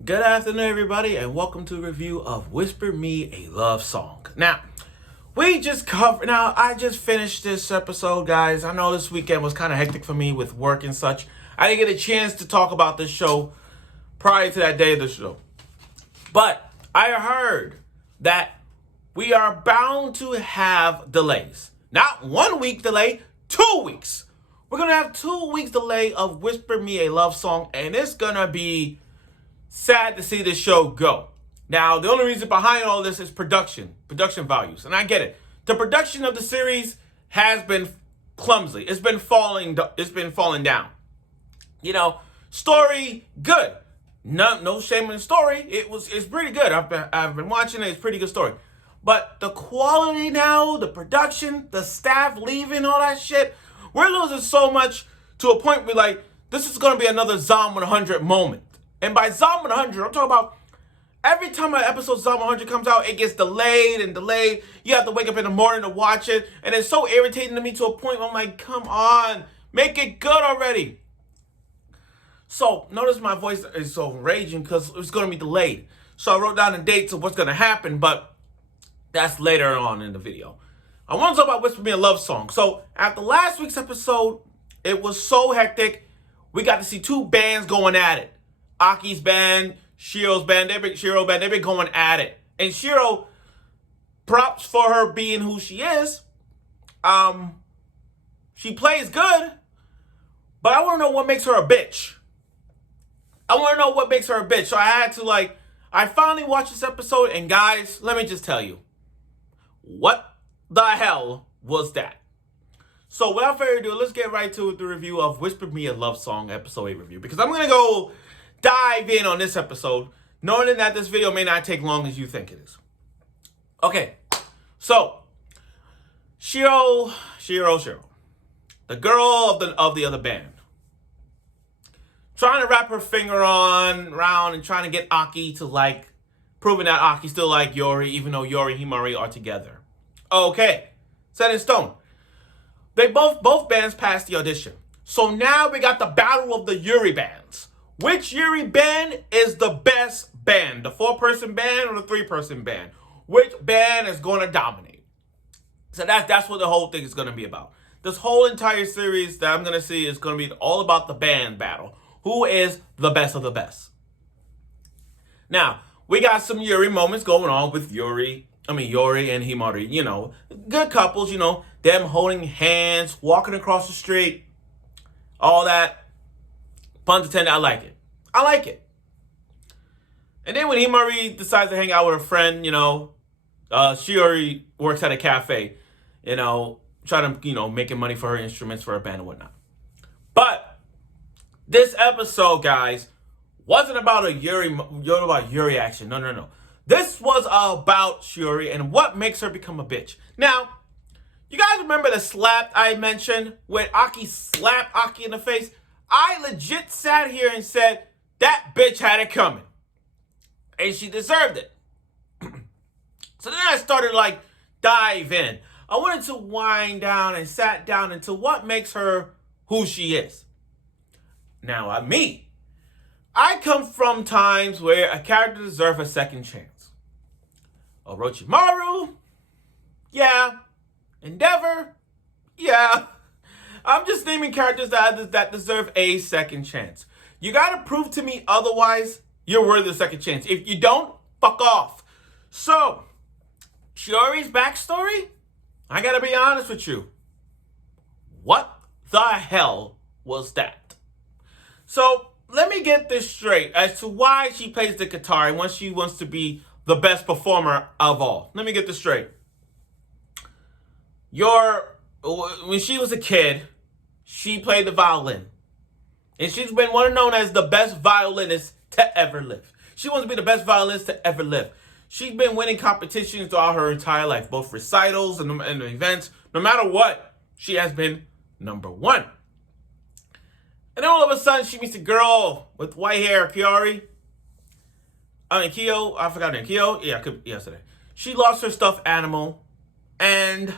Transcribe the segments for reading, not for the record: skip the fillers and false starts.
Good afternoon, everybody, and welcome to a review of Whisper Me a Love Song. Now, I just finished this episode, guys. I know this weekend was kind of hectic for me with work and such. I didn't get a chance to talk about this show prior to that day of the show. But I heard that we are bound to have delays. Not 1 week delay, 2 weeks. We're going to have 2 weeks delay of Whisper Me a Love Song, and it's going to be sad to see this show go. Now, the only reason behind all this is production values, and I get it. The production of the series has been clumsy. It's been falling down. Story good. No shame in the story. It's pretty good. I've been watching it. It's a pretty good story. But the quality now, the production, the staff leaving, all that shit, we're losing so much to a point where this is going to be another Zom 100 moment. And by Zom 100, I'm talking about every time an episode Zom 100 comes out, it gets delayed and delayed. You have to wake up in the morning to watch it. And it's so irritating to me to a point where I'm like, come on, make it good already. So notice my voice is so raging because it's going to be delayed. So I wrote down the dates of what's going to happen, but that's later on in the video. I want to talk about Whisper Me a Love Song. So after last week's episode, it was so hectic. We got to see two bands going at it. Aki's band, Shiho's band, they've been going at it. And Shiho, props for her being who she is. She plays good, but I want to know what makes her a bitch. So I had to I finally watched this episode, and guys, let me just tell you, what the hell was that? So without further ado, let's get right to the review of Whisper Me a Love Song episode 8 review, because I'm going to go dive in on this episode, knowing that this video may not take long as you think it is. Okay, so Shiho, the girl of the other band, trying to wrap her finger around and trying to get Aki to proving that Aki still like Yuri, even though Yuri and Himari are together. Okay, set in stone. They both bands passed the audition. So now we got the battle of the Yuri bands. Which Yuri band is the best band? The 4-person band or the 3-person band? Which band is going to dominate? So that's what the whole thing is going to be about. This whole entire series that I'm going to see is going to be all about the band battle. Who is the best of the best? Now, we got some Yuri moments going on with Yuri and Himari. Good couples, them holding hands, walking across the street, all that. Pun intended, I like it. And then when Himari decides to hang out with her friend, she already works at a cafe, trying to, making money for her instruments for her band and whatnot. But this episode, guys, wasn't about Yuri action. No. This was about Shuri and what makes her become a bitch. Now, you guys remember the slap I mentioned when Aki slapped Aki in the face? I legit sat here and said, that bitch had it coming. And she deserved it. So then I started dive in. I wanted to wind down and sat down into what makes her who she is. Now, I come from times where a character deserves a second chance. Orochimaru, yeah. Endeavor, yeah. I'm just naming characters that deserve a second chance. You gotta prove to me otherwise you're worthy of a second chance. If you don't, fuck off. So, Shiori's backstory, I gotta be honest with you. What the hell was that? So, let me get this straight as to why she plays the guitar and when she wants to be the best performer of all. Let me get this straight. When she was a kid, she played the violin. And she's been known as the best violinist to ever live. She wants to be the best violinist to ever live. She's been winning competitions throughout her entire life, both recitals and events. No matter what, she has been number one. And then all of a sudden, she meets a girl with white hair, Kyou. I forgot her name. Kyou? Yeah, yesterday. She lost her stuffed animal, and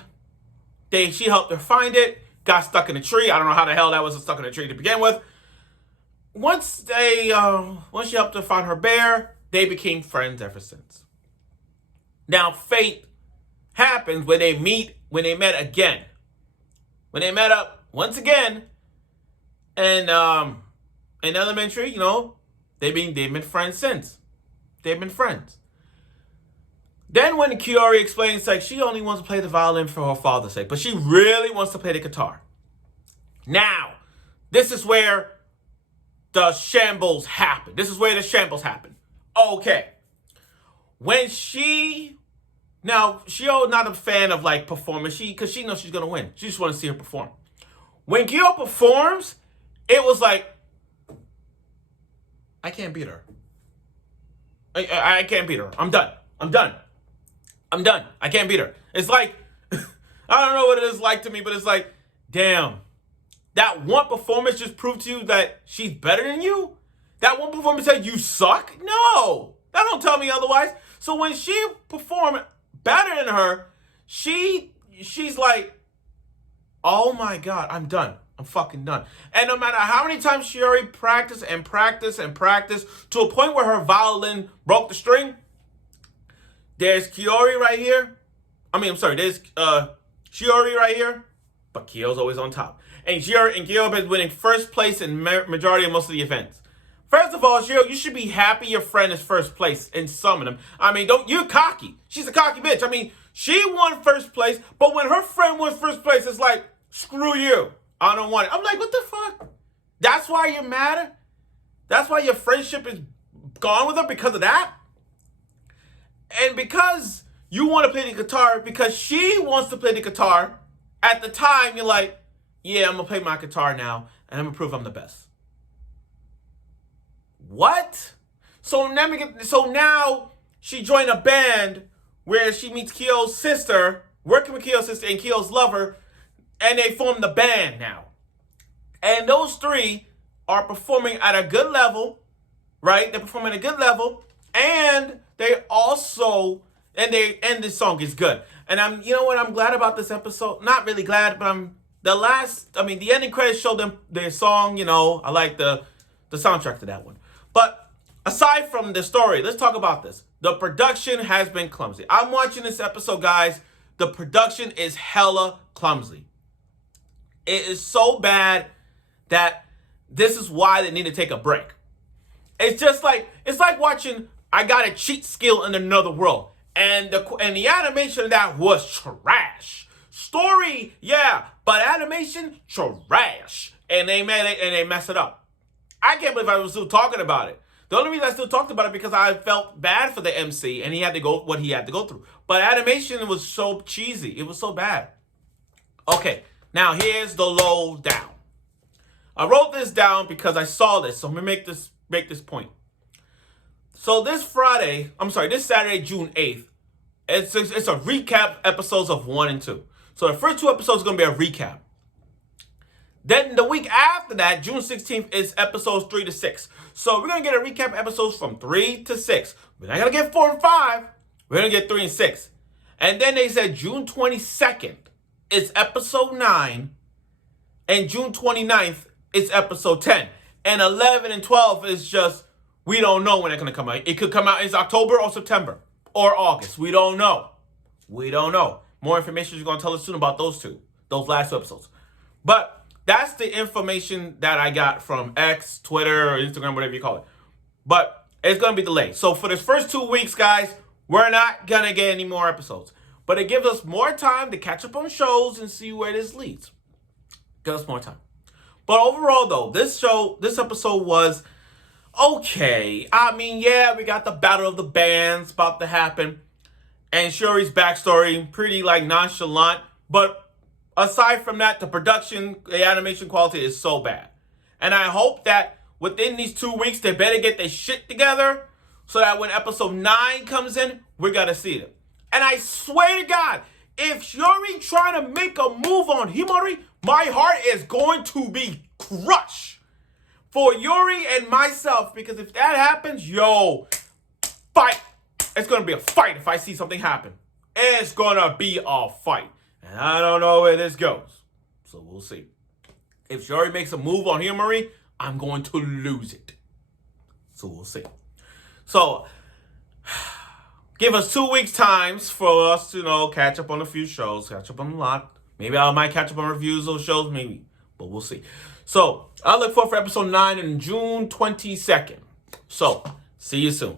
she helped her find it, got stuck in a tree. I don't know how the hell that was stuck in a tree to begin with. once she helped her find her bear, they became friends ever since. Now, fate happens when they met again. When they met up once again, and in elementary, they've been friends since. They've been friends. Then when Kyou explains, like, she only wants to play the violin for her father's sake, but she really wants to play the guitar. Now, this is where the shambles happen. Okay. When Shiho not a fan of like performance, because she knows she's gonna win. She just wants to see her perform. When Kyou performs, it was like, I can't beat her. I can't beat her. I'm done. I can't beat her. It's like, I don't know what it is like to me, but it's like, damn. That one performance just proved to you that she's better than you? That one performance said you suck? No. That don't tell me otherwise. So when she performed better than her, she's like, oh my God, I'm done. I'm fucking done. And no matter how many times Shiho practiced to a point where her violin broke the string, there's Kyou right here. There's Shiho right here, but Kyou's always on top. And Kyou has been winning first place in majority of most of the events. First of all, Shiho, you should be happy your friend is first place in some of them. You're cocky. She's a cocky bitch. She won first place, but when her friend won first place, it's like, screw you. I don't want it. I'm like, what the fuck? That's why you're mad? That's why your friendship is gone with her because of that? And because you want to play the guitar, because she wants to play the guitar, at the time, you're like, yeah, I'm going to play my guitar now, and I'm going to prove I'm the best. What? So now she joined a band where she meets Kyou's sister, working with Kyou's sister and Kyou's lover, and they form the band now. And those three are performing at a good level, right? They're performing at a good level, and the song is good. And I'm glad about this episode. Not really glad, but the ending credits show them their song, I like the soundtrack to that one. But aside from the story, let's talk about this. The production has been clumsy. I'm watching this episode, guys. The production is hella clumsy. It is so bad that this is why they need to take a break. It's like watching I Got a Cheat Skill in Another World. And the animation of that was trash. Story, yeah, but animation, trash. And they mess it up. I can't believe I was still talking about it. The only reason I still talked about it because I felt bad for the MC and he had to go what he had to go through. But animation was so cheesy. It was so bad. Okay, now here's the lowdown. I wrote this down because I saw this, so I'm gonna make this point. So this Saturday, June 8th, it's a recap episodes of 1 and 2. So the first 2 episodes are gonna be a recap. Then the week after that, June 16th, is episodes 3 to 6. So we're going to get a recap episodes from 3 to 6. We're not going to get 4 and 5. We're going to get 3 and 6. And then they said June 22nd is episode 9. And June 29th is episode 10. And 11 and 12 is just, we don't know when they're going to come out. It could come out in October or September or August. We don't know. More information is going to tell us soon about those last 2 episodes. But that's the information that I got from X, Twitter, or Instagram, whatever you call it. But it's going to be delayed. So for this first 2 weeks, guys, we're not going to get any more episodes. But it gives us more time to catch up on shows and see where this leads. Gives us more time. But overall, though, this episode was okay. We got the Battle of the Bands about to happen. And Shuri's backstory, pretty, nonchalant. But aside from that, the production, the animation quality is so bad. And I hope that within these 2 weeks, they better get their shit together so that when episode 9 comes in, we're going to see it. And I swear to God, if Yuri trying to make a move on Himari, my heart is going to be crushed for Yuri and myself. Because if that happens, fight. It's going to be a fight if I see something happen. It's going to be a fight. And I don't know where this goes. So we'll see. If Shiho makes a move on Himari, I'm going to lose it. So we'll see. So give us 2 weeks times for us to, catch up on a few shows, catch up on a lot. Maybe I might catch up on reviews of shows, maybe, but we'll see. So I'll look forward for episode 9 on June 22nd. So see you soon.